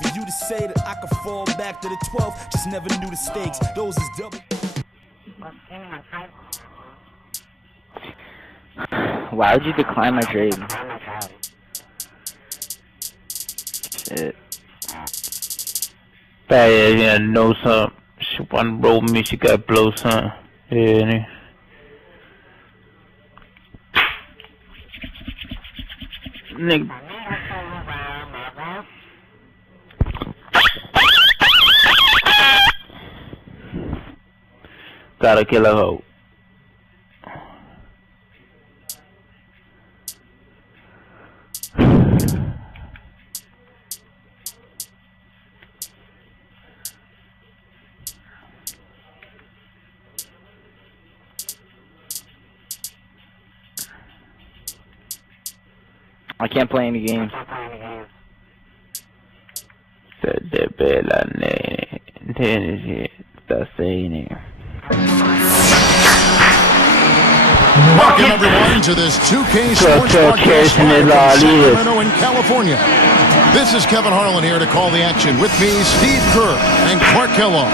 For you to say that I could fall back to the 12th, just never knew the stakes. Those is double. Why would you decline my trade? Shit. Yeah, know something. She wanna roll me, she gotta blow something. Yeah. Nigga. Gotta kill a hoe. I can't play any games. Welcome everyone to this 2K Sports Podcast live from Sacramento in California. This is Kevin Harlan here to call the action. With me, Steve Kerr and Clark Kellogg.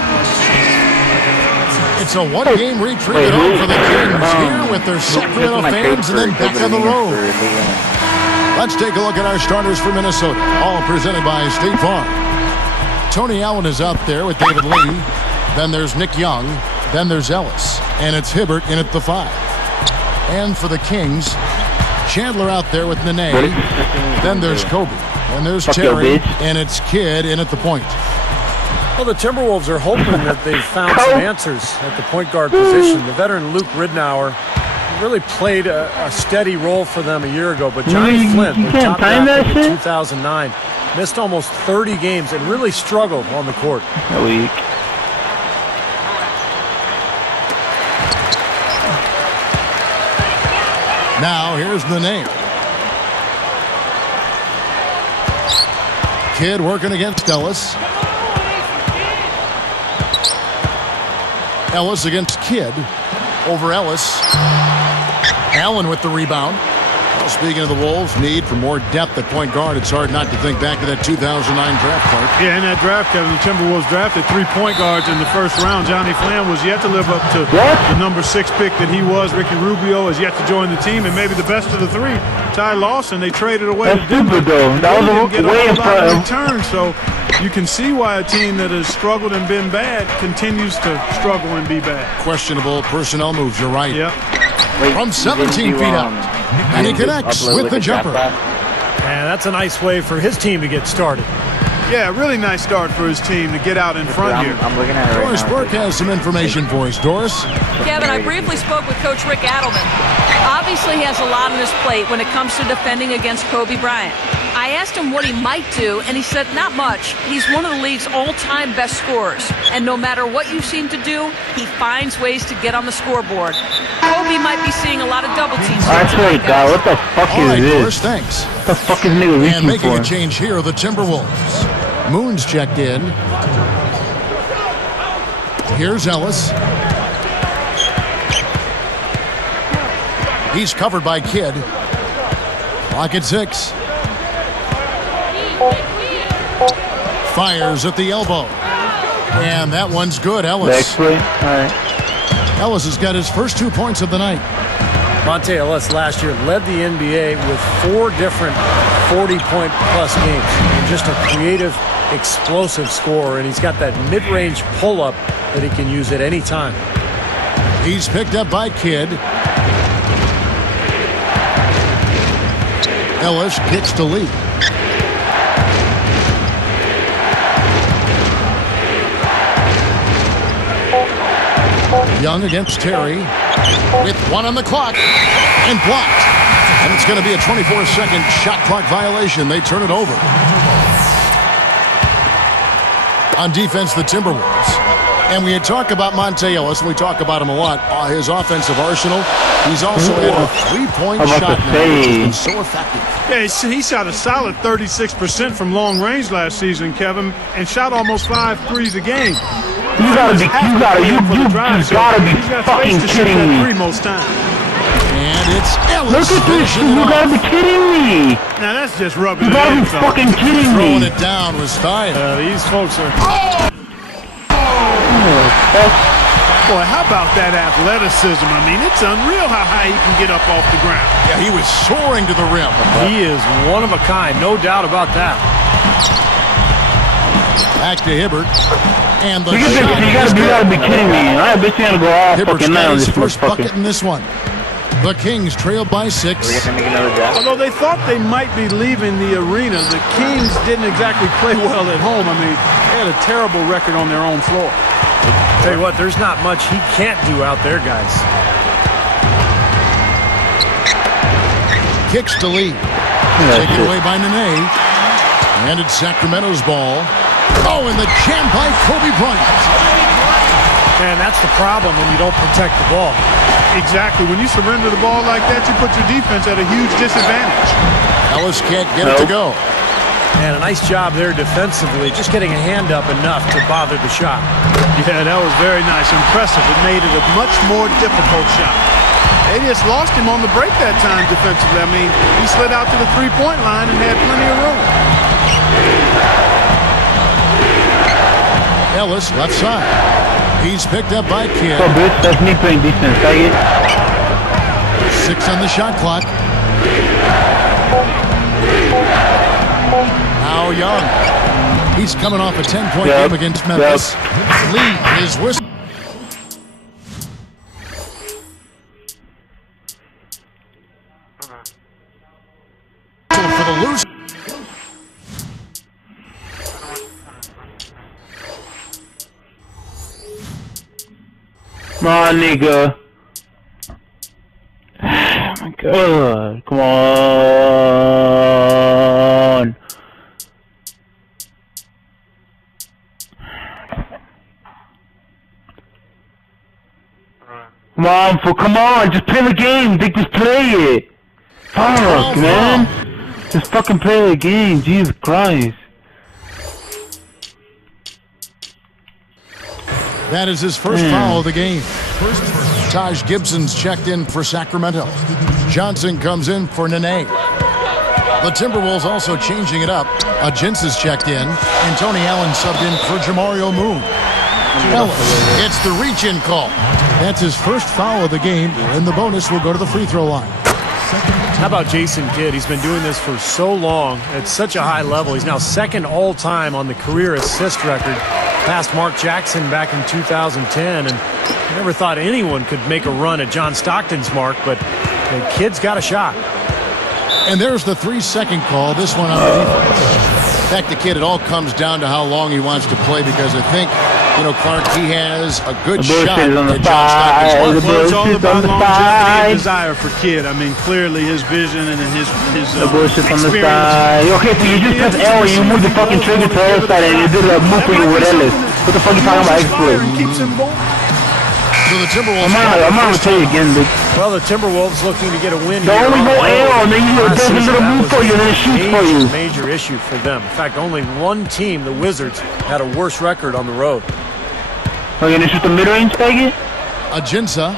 It's a one-game retreat at home for the Kings here with their Sacramento fans and then back on the road. Let's take a look at our starters for Minnesota, all presented by State Farm. Tony Allen is out there with David Lee. Then there's Nick Young. Then there's Ellis. And it's Hibbert in at the 5. And for the Kings, Chandler out there with Nene. Then there's Kobe. And there's Terry. And it's Kidd in at the point. Well, the Timberwolves are hoping that they've found some answers at the point guard position. The veteran Luke Ridnour really played a steady role for them a year ago, but Johnny Flint, the top draft in 2009, missed almost 30 games and really struggled on the court. Weak. Now here's the name. Kidd working against Ellis. Ellis against Kidd. Over Ellis. Allen with the rebound. Well, speaking of the Wolves' need for more depth at point guard, it's hard not to think back to that 2009 draft, Clark. Yeah, in that draft, Kevin, the Timberwolves drafted 3 point guards in the first round. Johnny Flynn was yet to live up to the number 6 pick that he was. Ricky Rubio has yet to join the team, and maybe the best of the 3, Ty Lawson, they traded away to Denver. That was way in front of return, so you can see why a team that has struggled and been bad continues to struggle and be bad. Questionable personnel moves, you're right. Yep. From 17 feet out. And he connects with the jumper. And that's a nice way for his team to get started. Yeah, really nice start for his team to get out in front here. I'm looking at it right Doris now. Burke has some information for us. Doris? Kevin, I briefly spoke with Coach Rick Adelman. Obviously, he has a lot on his plate when it comes to defending against Kobe Bryant. I asked him what he might do, and he said not much. He's one of the league's all-time best scorers, and no matter what you seem to do, he finds ways to get on the scoreboard. Kobe might be seeing a lot of double teams. I swear to God, what the fuck All right, is Doris, this? thanks. What the fuck is nigga reaching And making for? a change here, the Timberwolves. Moon's checked in. Here's Ellis. He's covered by Kidd. Clock at 6. Fires at the elbow. And that one's good, Ellis. Next play. All right. Ellis has got his first 2 points of the night. Monte Ellis last year led the NBA with 4 different 40-point-plus games. And just a creative, explosive scorer, and he's got that mid-range pull-up that he can use at any time. He's picked up by Kidd. Ellis kicks to Lee. Young against Terry with 1 on the clock and blocked. And it's going to be a 24-second shot clock violation. They turn it over. On defense, the Timberwolves. And we had talked about Monte Ellis, and we talk about him a lot. His offensive arsenal. He's also had a 3-point shot now, which has been so effective. Yeah, he shot a solid 36% from long range last season, Kevin, and shot almost 5 threes a game. You gotta be fucking kidding me. Most times. And it's Ellis. Look at this. You gotta be kidding me. Now that's just rubbing You it gotta in, be fellas. fucking kidding Throwing me. it down was Stein. These folks are... Boy, how about that athleticism? I mean, it's unreal how high he can get up off the ground. Yeah, he was soaring to the rim. He is one of a kind, no doubt about that. Back to Hibbert. And the You shot gotta be kidding me. I bet you gonna go all Hibbert's fucking got night on his this first motherfucker. bucket in this one. The Kings trail by 6. We're gonna make another drive. Although they thought they might be leaving the arena, the Kings didn't exactly play well at home. I mean, they had a terrible record on their own floor. Tell you what, there's not much he can't do out there, guys. Kicks to Lee. Taken away by Nene. And it's Sacramento's ball. Oh, and the jam by Kobe Bryant. Man, that's the problem when you don't protect the ball. Exactly. When you surrender the ball like that, you put your defense at a huge disadvantage. Ellis can't get it to go. And a nice job there defensively, just getting a hand up enough to bother the shot. Yeah, that was very nice. Impressive. It made it a much more difficult shot. They just lost him on the break that time defensively. I mean, he slid out to the three-point line and had plenty of room. Ellis, left side. He's picked up by Kidd. So, bitch, that's me playing defense, faggot. 6 on the shot clock. Now Young. He's coming off a 10-point game against Memphis. Lee is whistling for the loose. Come on, nigga. Oh my god. Come on. Come on, just play the game. They just play it. Fuck, man. Just fucking play the game. Jesus Christ. That is his first foul of the game. Taj Gibson's checked in for Sacramento. Johnson comes in for Nene. The Timberwolves also changing it up. Jins is checked in, and Tony Allen subbed in for Jamario Moon. Ellis, it's the reach-in call. That's his first foul of the game, and the bonus will go to the free throw line. How about Jason Kidd? He's been doing this for so long at such a high level. He's now second all-time on the career assist record, past Mark Jackson back in 2010. And I never thought anyone could make a run at John Stockton's mark, but the Kidd's got a shot. And there's the 3-second call. This one on the defense. Back to Kidd, it all comes down to how long he wants to play, because I think, you know, Clark, he has a good shot at John Stockton's mark. Well, it's all about longevity and desire for Kidd. I mean, clearly his vision and his bullshit on the experience. side. Okay, so you just press L and you move the fucking trigger to the other side and you do the move thing with Ellis. What the fuck you talking about exploit? Keeps him going. So the Timberwolves. I'm not gonna tell you again, dude. Well, the Timberwolves looking to get a win The here. only go L and then you does a little move for you and then it shoots for you. Major issue for them. In fact, only one team, the Wizards, had a worse record on the road. Are you gonna shoot the mid-range, faggot? Ajinsa.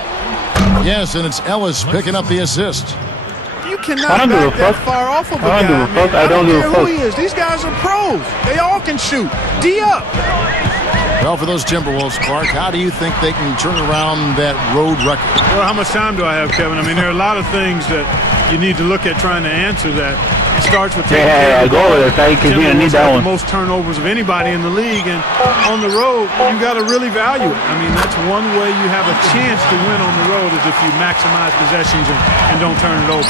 Yes, and it's Ellis picking up the assist. You cannot I don't give a back that fuck. far off of a I don't guy. give a fuck. I don't give a care fuck. who he is. These guys are pros. They all can shoot. D up. Well, for those Timberwolves, Clark, how do you think they can turn around that road record? Well, how much time do I have, Kevin? I mean, there are a lot of things that you need to look at trying to answer that. It starts with taking care of the go ball. with it, because you're gonna need that Timberwolves have one. the most turnovers of anybody in the league, and on the road, you got to really value it. I mean, that's one way you have a chance to win on the road is if you maximize possessions and don't turn it over.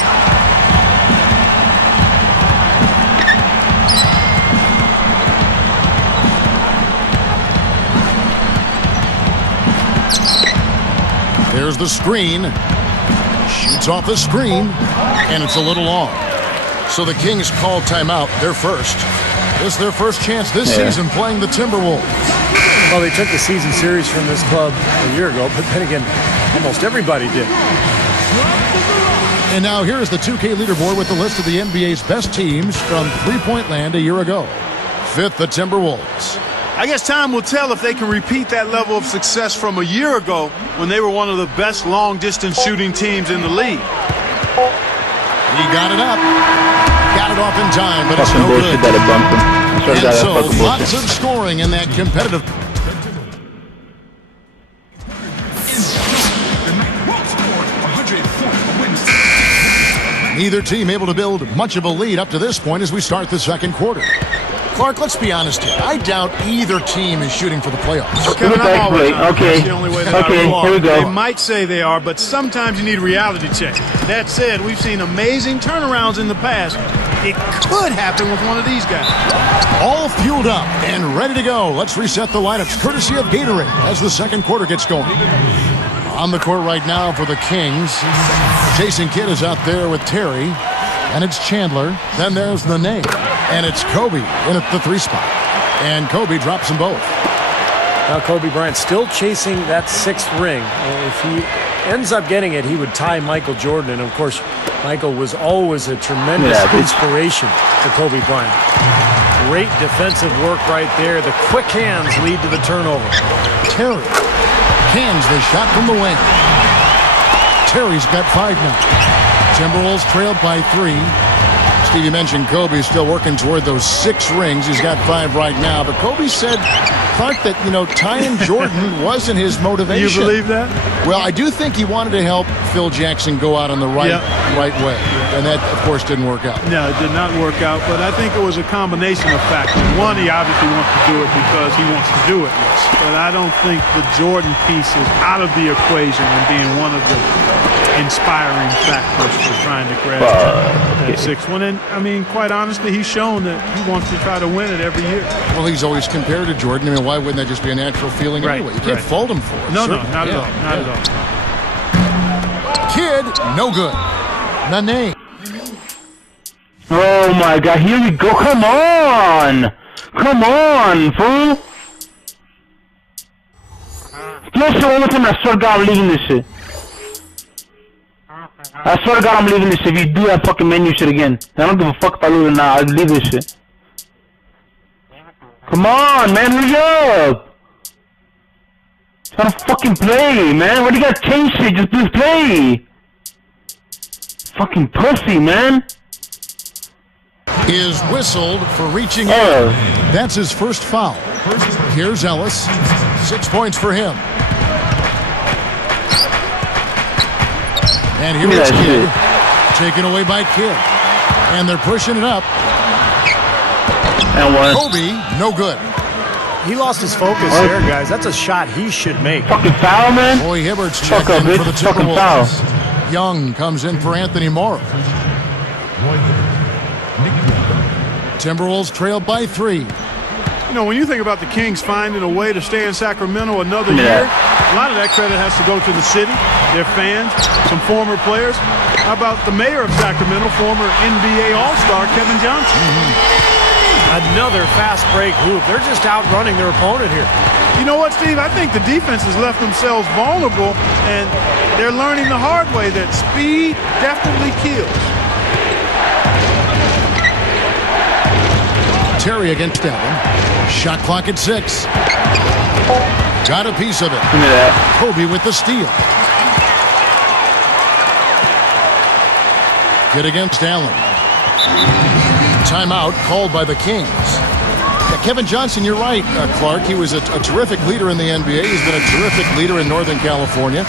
There's the screen. Shoots off the screen, and it's a little long. So the Kings call timeout. They're first. This is their first chance this season playing the Timberwolves. Well, they took the season series from this club a year ago, but then again, almost everybody did. And now here's the 2K leaderboard with the list of the NBA's best teams from three-point land a year ago. Fifth, the Timberwolves. I guess time will tell if they can repeat that level of success from a year ago when they were one of the best long-distance shooting teams in the league. He got it up. Got it off in time, but it's Fucking no bullshit good. that it bumped him. I swear to And God, that's so, fucking lots bullshit. of scoring in that competitive. Neither team able to build much of a lead up to this point as we start the second quarter. Clark, let's be honest here. I doubt either team is shooting for the playoffs. Kevin, I'm always honest. Okay. That's the only way that I Okay, roll. here we go. They might say they are, but sometimes you need a reality check. That said, we've seen amazing turnarounds in the past. It could happen with one of these guys. All fueled up and ready to go. Let's reset the lineups courtesy of Gatorade as the second quarter gets going. On the court right now for the Kings, Jason Kidd is out there with Terry, and it's Chandler. Then there's the name, and it's Kobe in at the 3 spot. And Kobe drops them both. Now Kobe Bryant still chasing that 6th ring. If he ends up getting it, he would tie Michael Jordan. And of course, Michael was always a tremendous inspiration to Kobe Bryant. Great defensive work right there. The quick hands lead to the turnover. Terry cans the shot from the wing. Terry's got 5 now. Timberwolves trailed by 3. Stevie mentioned Kobe still working toward those 6 rings. He's got 5 right now. But Kobe said, Clark, that, tying Jordan wasn't his motivation. You believe that? Well, I do think he wanted to help Phil Jackson go out on the right way. And that, of course, didn't work out. No, it did not work out, but I think it was a combination of factors. One, he obviously wants to do it because he wants to do it. But I don't think the Jordan piece is out of the equation and being one of the inspiring factors for trying to grab that 6th one. And, I mean, quite honestly, he's shown that he wants to try to win it every year. Well, he's always compared to Jordan. I mean, why wouldn't that just be a natural feeling anyway? You can't fault him for it. No, not at all. Not at all. Kidd, no good. Nene. Oh my God, here we go. Come on! Come on, fool! Listen, one more time, I swear to God, I'm leaving this shit. I swear to God, I'm leaving this shit. If you do that fucking menu shit again, I don't give a fuck if I lose or not. I'll leave this shit. Come on, man, hurry up! Try to fucking play, man. Why do you gotta change shit? Just please play. Fucking pussy, man. Is whistled for reaching in. That's his first foul. Here's Ellis. 6 points for him. And here it's Kidd. Taken away by Kidd. And they're pushing it up. And one. Kobe, no good. He lost his focus there, guys. That's a shot he should make. Fucking foul, man. Boy Hibbert's checked in for the Timberwolves. Young comes in for Anthony Morrow. Timberwolves trailed by 3. When you think about the Kings finding a way to stay in Sacramento another year, a lot of that credit has to go to the city, their fans, some former players. How about the mayor of Sacramento, former NBA All-Star Kevin Johnson? Another fast break hoop. They're just outrunning their opponent here. You know what, Steve? I think the defense has left themselves vulnerable, and they're learning the hard way that speed definitely kills. Terry against Allen. Shot clock at 6. Got a piece of it. Give me that. Kobe with the steal. Kidd against Allen. Timeout called by the Kings. Kevin Johnson, you're right, Clark. He was a terrific leader in the NBA. He's been a terrific leader in Northern California.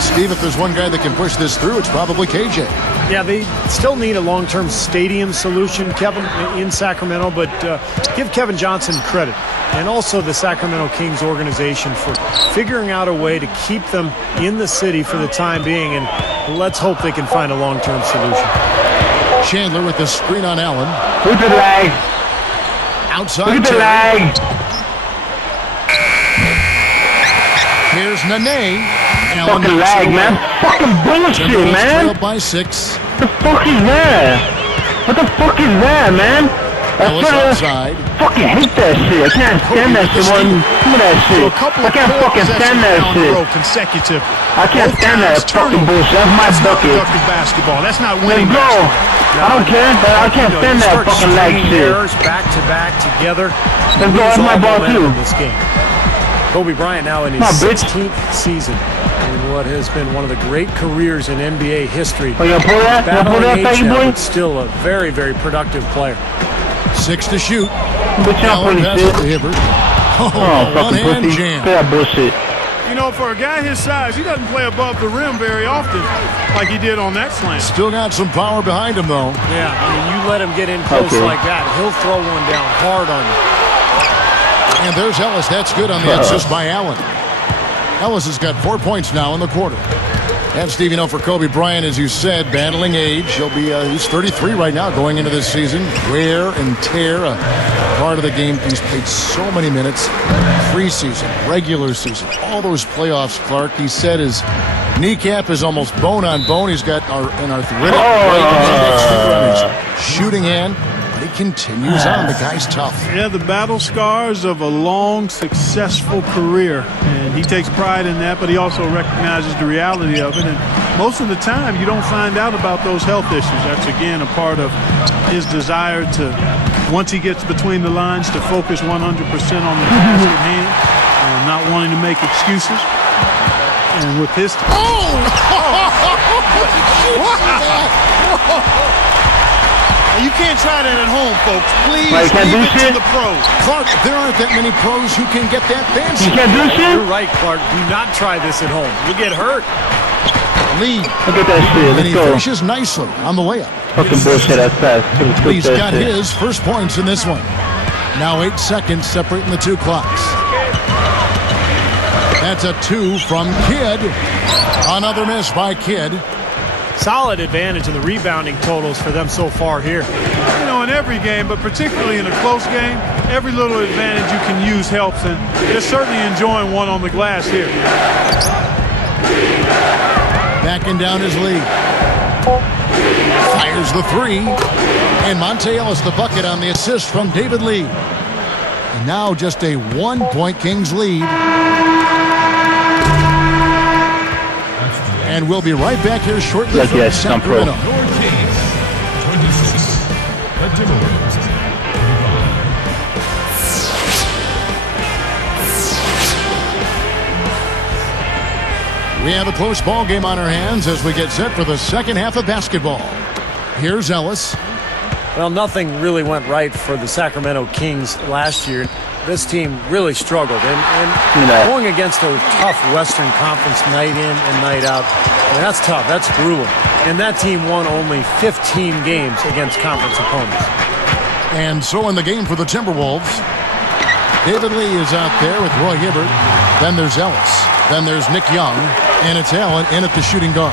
Steve, if there's one guy that can push this through, it's probably KJ. Yeah, they still need a long-term stadium solution, Kevin, in Sacramento, but give Kevin Johnson credit, and also the Sacramento Kings organization for figuring out a way to keep them in the city for the time being, and let's hope they can find a long-term solution. Chandler with the screen on Allen. Look at the lag. Outside. Look at the lag. Here's Nene. Allen Fucking lag, man. Fucking bullshit, man. Trailed by 6. What the fuck is that? What the fuck is that, man? Ellis outside. Fucking hate that shit. I can't stand that shit. Look at that shit. I can't fucking stand that shit. Consecutive. I can't stand that fucking bullshit. That's my bucket. Basketball. That's not Let's winning. go. I don't care, but I can't stand that fucking lag shit. Errors back to back together. Let's go. That's my ball too. This game. Kobe Bryant now in his 16th season in what has been one of the great careers in NBA history. Oh, you pull that? You pull that, Battling age boy? now, but still a very, very productive player. 6 to shoot. Good job, Allen passes shit. to Hibbert. Oh, fucking One-hand pussy. jam. Play that bullshit. You know, for a guy his size, he doesn't play above the rim very often like he did on that slam. Still got some power behind him, though. Yeah, I mean, you let him get in close Okay. like that, he'll throw one down hard on you. And there's Ellis. That's good on the assist by Allen. Ellis has got 4 points now in the quarter. And Steve, you know, for Kobe Bryant, as you said, battling age, he's 33 right now going into this season. Wear and tear, a part of the game. He's played so many minutes, preseason, regular season, all those playoffs, Clark. He said his kneecap is almost bone on bone. He's got an arthritic shooting hand, but he continues on. The guy's tough. Yeah, the battle scars of a long, successful career. And he takes pride in that, but he also recognizes the reality of it. And most of the time, you don't find out about those health issues. That's, again, a part of his desire to, once he gets between the lines, to focus 100% on the task at hand and not wanting to make excuses. And with his... You can't try that at home, folks. Please Like, can't leave do it shit? to the pros. Clark, there aren't that many pros who can get that fancy. You can't do shit? You're right, Clark. Do not try this at home. You'll get hurt. Lee. Look at that shit. And Let's he go. finishes nicely on the layup. Fucking bullshit. That's fast. He's got his first points in this one. Now 8 seconds separating the two clocks. That's a 2 from Kidd. Another miss by Kidd. Solid advantage in the rebounding totals for them so far here. You know, in every game, but particularly in a close game, every little advantage you can use helps, and they're certainly enjoying one on the glass here. Backing down his lead. Fires the 3. And Monte Ellis the bucket on the assist from David Lee. And now just a 1-point Kings lead. And we'll be right back here shortly Like, from yes, I'm pro. Sacramento. Your Kings, 26. The Timberwolves. We have a close ball game on our hands as we get set for the second half of basketball. Here's Ellis. Well, nothing really went right for the Sacramento Kings last year. This team really struggled, and going against a tough Western Conference night in and night out, I mean, that's tough. That's brutal. And that team won only 15 games against conference opponents. And so in the game for the Timberwolves, David Lee is out there with Roy Hibbert. Then there's Ellis. Then there's Nick Young. And it's Allen in at the shooting guard.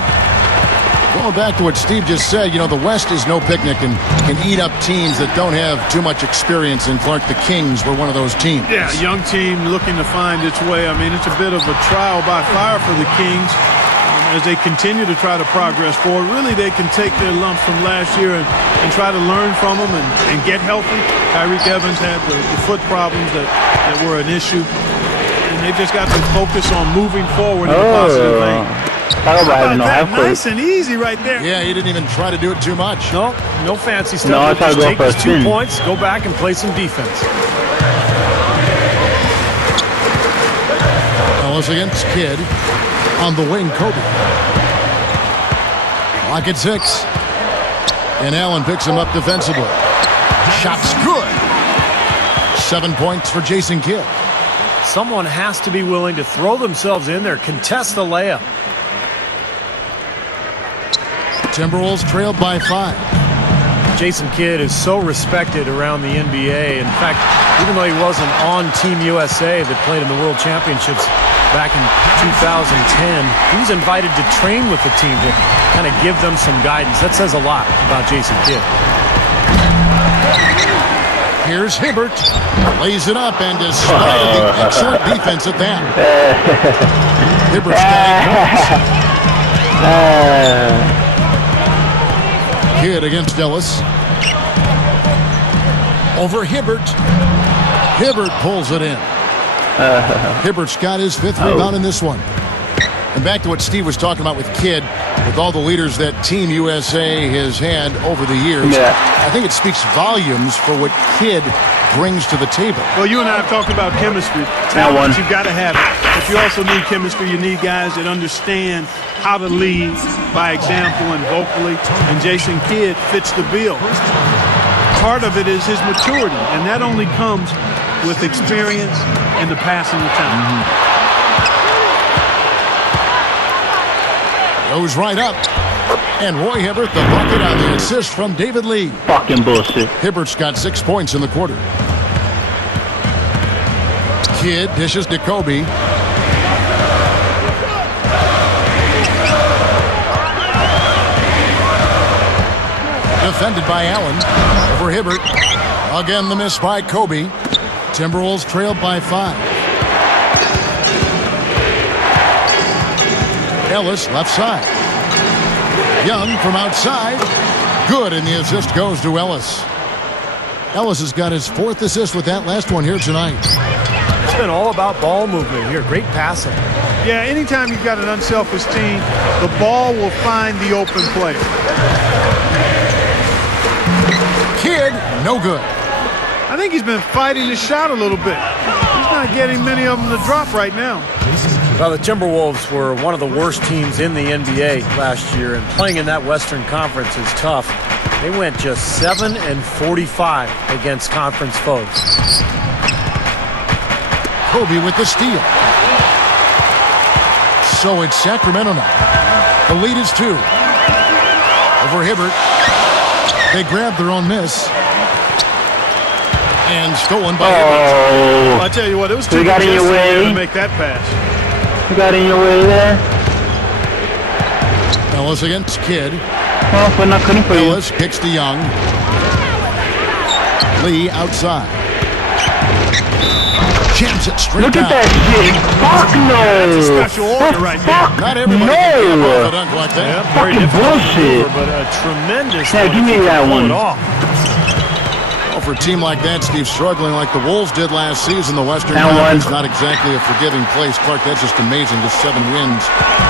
Going back to what Steve just said, you know, the West is no picnic and can eat up teams that don't have too much experience. And Clark, the Kings were one of those teams. Yeah, young team looking to find its way. I mean, it's a bit of a trial by fire for the Kings as they continue to try to progress forward. Really, they can take their lumps from last year and try to learn from them and get healthy. Tyreek Evans had the foot problems that were an issue. And they've just got to focus on moving forward in a positive vein. Talk about That nice and easy right there. Yeah, he didn't even try to do it too much. No fancy stuff. No, I thought Just I'd take go his for a 2 spin. points, go back and play some defense. Ellis against Kidd. On the wing, Kobe. Lock at 6. And Allen picks him up defensively. Shot's good. 7 points for Jason Kidd. Someone has to be willing to throw themselves in there, contest the layup. Timberwolves trailed by 5. Jason Kidd is so respected around the NBA. In fact, even though he wasn't on Team USA that played in the World Championships back in 2010, he was invited to train with the team to kind of give them some guidance. That says a lot about Jason Kidd. Here's Hibbert. Lays it up, and despite the excellent defense at that. Hibbert's got 8 points. Kidd against Ellis. Over Hibbert. Hibbert pulls it in. Hibbert's got his 5th rebound in this one. And back to what Steve was talking about with Kidd, with all the leaders that Team USA has had over the years, I think it speaks volumes for what Kidd brings to the table. Well, you and I have talked about chemistry. Talent, you've got to have it. But you also need chemistry. You need guys that understand how to lead by example and vocally. And Jason Kidd fits the bill. Part of it is his maturity, and that only comes with experience and the passing of time. Goes right up. And Roy Hibbert, the bucket on the assist from David Lee. Fucking bullshit. Hibbert's got 6 points in the quarter. Kidd dishes to Kobe. Defended by Allen. Over Hibbert. Again, the miss by Kobe. Timberwolves trailed by 5. Ellis, left side. Young from outside. Good, and the assist goes to Ellis. Ellis has got his 4th assist with that last one here tonight. It's been all about ball movement here. Great passing. Yeah, anytime you've got an unselfish team, the ball will find the open player. Kidd, no good. I think he's been fighting the shot a little bit. He's not getting many of them to drop right now. Well, the Timberwolves were one of the worst teams in the NBA last year, and playing in that Western Conference is tough. They went just 7-45 against conference foes. Kobe with the steal. So it's Sacramento now. The lead is 2. Over Hibbert. They grabbed their own miss. And stolen by Hibbert. I tell you what, it was too good to make that pass. You got in your way there. Ellis against Kidd. Oh, but not cutting for you. Ellis kicks to Young. Lee outside. Jams it straight Look down. at that shit. Fuck no. That's a special order right there. Not everybody can pull a dunk like that. Yeah, very Fucking bullshit. But a tremendous Yeah, give me that one. Well, for a team like that, Steve, struggling like the Wolves did last season, the Western That Conference, one. not exactly a forgiving place. Clark, that's just amazing. Just 7 wins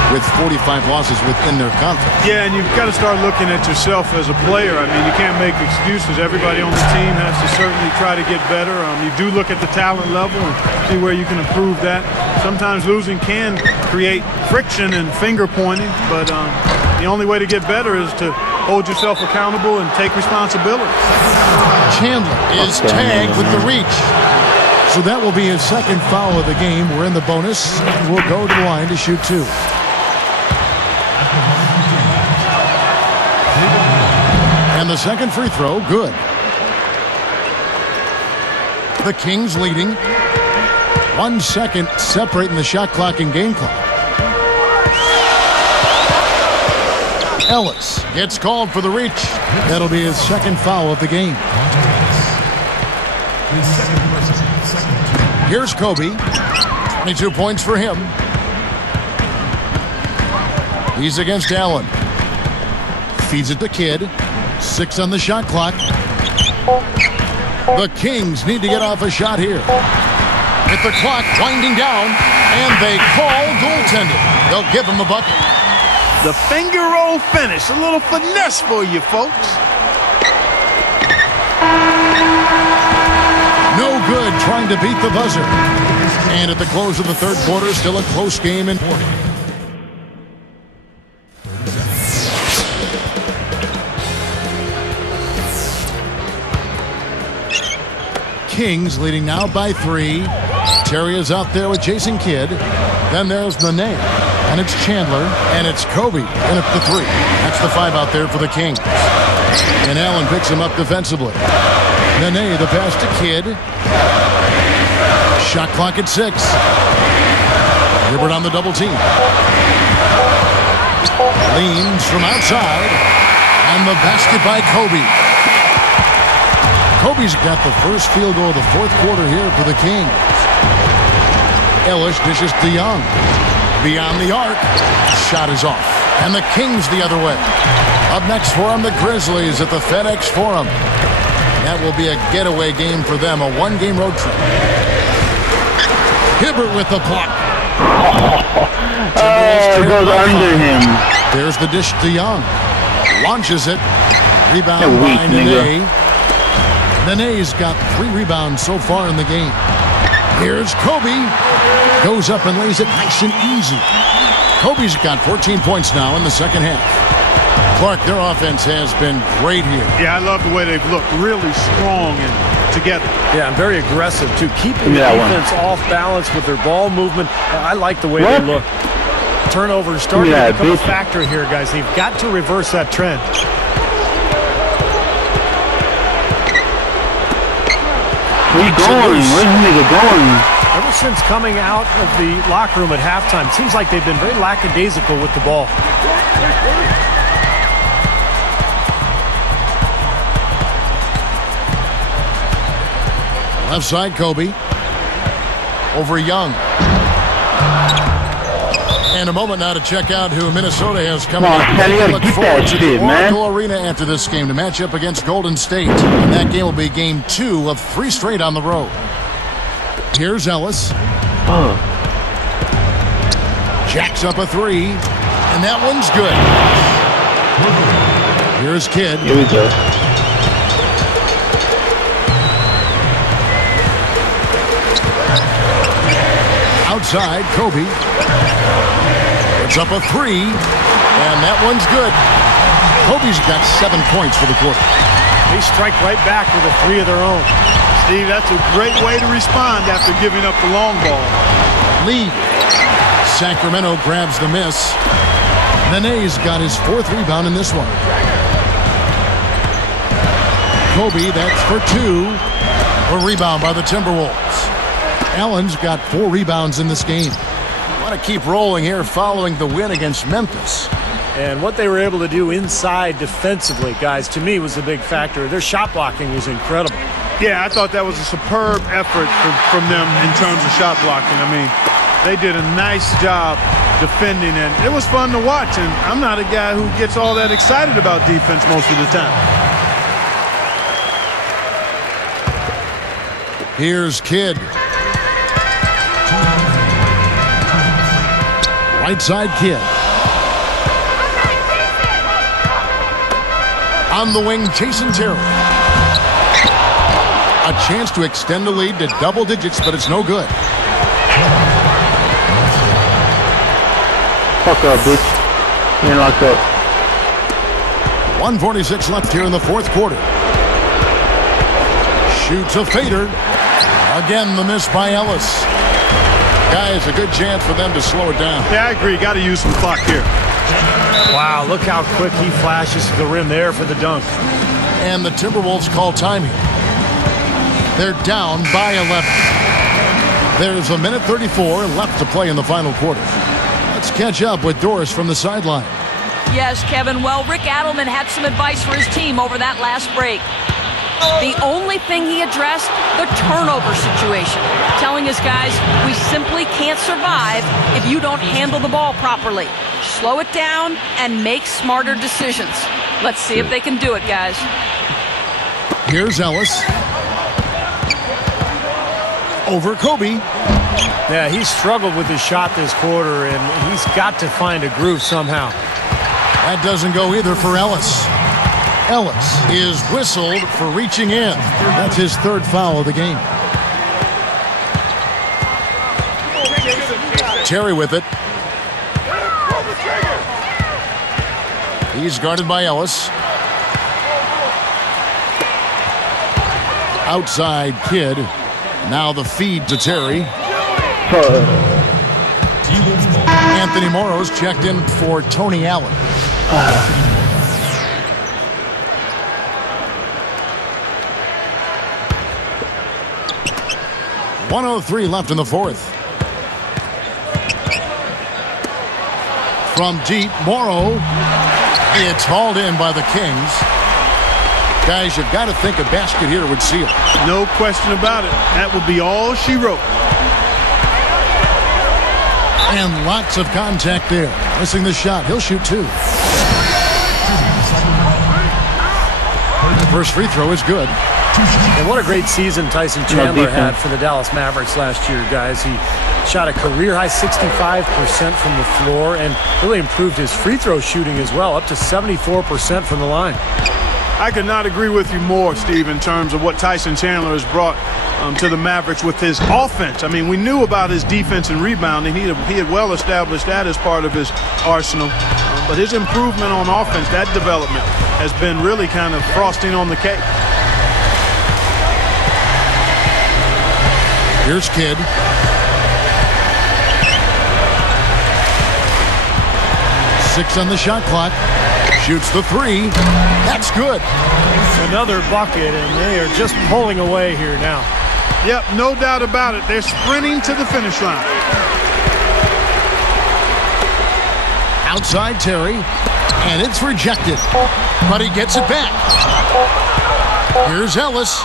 with 45 losses within their conference. Yeah, and you've got to start looking at yourself as a player. I mean, you can't make excuses. Everybody on the team has to certainly try to get better. You do look at the talent level and see where you can improve that. Sometimes losing can create friction and finger pointing, but the only way to get better is to hold yourself accountable and take responsibility. Chandler is tagged with the reach. So that will be his 2nd foul of the game. We're in the bonus. We'll go to the line to shoot 2. And the 2nd free throw, good. The Kings leading. 1 second separating the shot clock and game clock. Ellis gets called for the reach. That'll be his 2nd foul of the game. Here's Kobe. 22 points for him. He's against Allen. Feeds it to Kidd. 6 on the shot clock. The Kings need to get off a shot here. With the clock winding down, and they call goaltending. They'll give him a bucket. The finger roll finish. A little finesse for you, folks. No good trying to beat the buzzer. And at the close of the 3rd quarter, still a close game in 40. Kings leading now by 3. Terry is out there with Jason Kidd. Then there's Nene. And it's Chandler. And it's Kobe. And it's the 3. That's the 5 out there for the Kings. And Allen picks him up defensively. Nene, the pass to Kidd. Shot clock at 6. Hibbert on the double team. Leans from outside. And the basket by Kobe. Kobe's got the first field goal of the 4th quarter here for the Kings. Ellis dishes to Young. Beyond the arc. Shot is off. And the Kings the other way. Up next for them, the Grizzlies at the FedEx Forum. That will be a getaway game for them, a 1-game road trip. Hibbert with the block. Oh, it goes under him. There's the dish to Young. Launches it. Rebound You're weak, by nigga. Nene. Nene's got 3 rebounds so far in the game. Here's Kobe. Goes up and lays it nice and easy. Kobe's got 14 points now in the second half. Clark, their offense has been great here. Yeah, I love the way they've looked. Really strong and together. Yeah, and very aggressive, too. Keeping the defense off balance with their ball movement. I like the way they look. Turnover is starting to become a factor here, guys. They've got to reverse that trend. Where you going? Where's the nigga going? Ever since coming out of the locker room at halftime, it seems like they've been very lackadaisical with the ball. Left side, Kobe. Over Young. And a moment now to check out who Minnesota has coming up. Kelly, Look get forward that to shit, the man. Oracle Arena after this game to match up against Golden State. And that game will be game 2 of 3 straight on the road. Here's Ellis. Jacks up a 3. And that one's good. Here's Kidd. Here we go. Outside, Kobe. It's up a 3, and that one's good. Kobe's got 7 points for the quarter. They strike right back with a 3 of their own. Steve, that's a great way to respond after giving up the long ball. Lead. Sacramento grabs the miss. Nene's got his 4th rebound in this one. Kobe, that's for 2. A rebound by the Timberwolves. Allen's got 4 rebounds in this game. Want to keep rolling here following the win against Memphis. And what they were able to do inside defensively, guys, to me was the big factor. Their shot blocking was incredible. Yeah, I thought that was a superb effort from them in terms of shot blocking. I mean, they did a nice job defending, and it was fun to watch. And I'm not a guy who gets all that excited about defense most of the time. Here's Kidd. Right side, Kidd. On the wing, Jason Terry. A chance to extend the lead to double digits, but it's no good. Fuck up, bitch. You're locked up. 1:46 left here in the 4th quarter. Shoots a fader. Again, the miss by Ellis. Guys, a good chance for them to slow it down. Yeah, I agree. Got to use some clock here. Wow, look how quick he flashes to the rim there for the dunk. And the Timberwolves call time here. They're down by 11. There's a minute 34 left to play in the final quarter. Let's catch up with Doris from the sideline. Yes, Kevin. Well, Rick Adelman had some advice for his team over that last break. The only thing he addressed, the turnover situation. Telling his guys, we simply can't survive if you don't handle the ball properly. Slow it down and make smarter decisions. Let's see if they can do it, guys. Here's Ellis. Over Kobe. Yeah, he struggled with his shot this quarter, and he's got to find a groove somehow. That doesn't go either for Ellis. Ellis is whistled for reaching in. That's his 3rd foul of the game. Terry with it. He's guarded by Ellis. Outside Kidd. Now the feed to Terry. Anthony Morrow's checked in for Tony Allen. 1:03 left in the 4th. From deep, Morrow. It's hauled in by the Kings. Guys, you've got to think a basket here would seal. No question about it. That would be all she wrote. And lots of contact there. Missing the shot. He'll shoot 2. The first free throw is good. And what a great season Tyson Chandler had for the Dallas Mavericks last year, guys. He shot a career-high 65% from the floor and really improved his free throw shooting as well, up to 74% from the line. I could not agree with you more, Steve, in terms of what Tyson Chandler has brought to the Mavericks with his offense. I mean, we knew about his defense and rebounding. He had well established that as part of his arsenal. But his improvement on offense, that development, has been really kind of frosting on the cake. Here's Kidd. Six on the shot clock. Shoots the three. That's good. Another bucket, and they are just pulling away here now. Yep, no doubt about it. They're sprinting to the finish line. Outside Terry, and it's rejected. But he gets it back. Here's Ellis.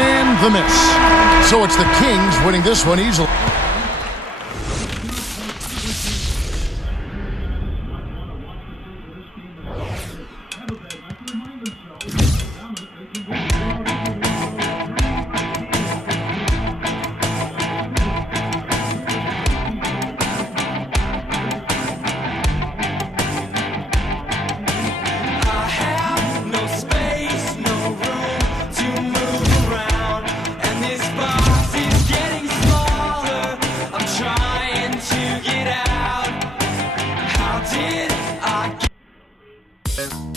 And the miss. So it's the Kings winning this one easily. How did I get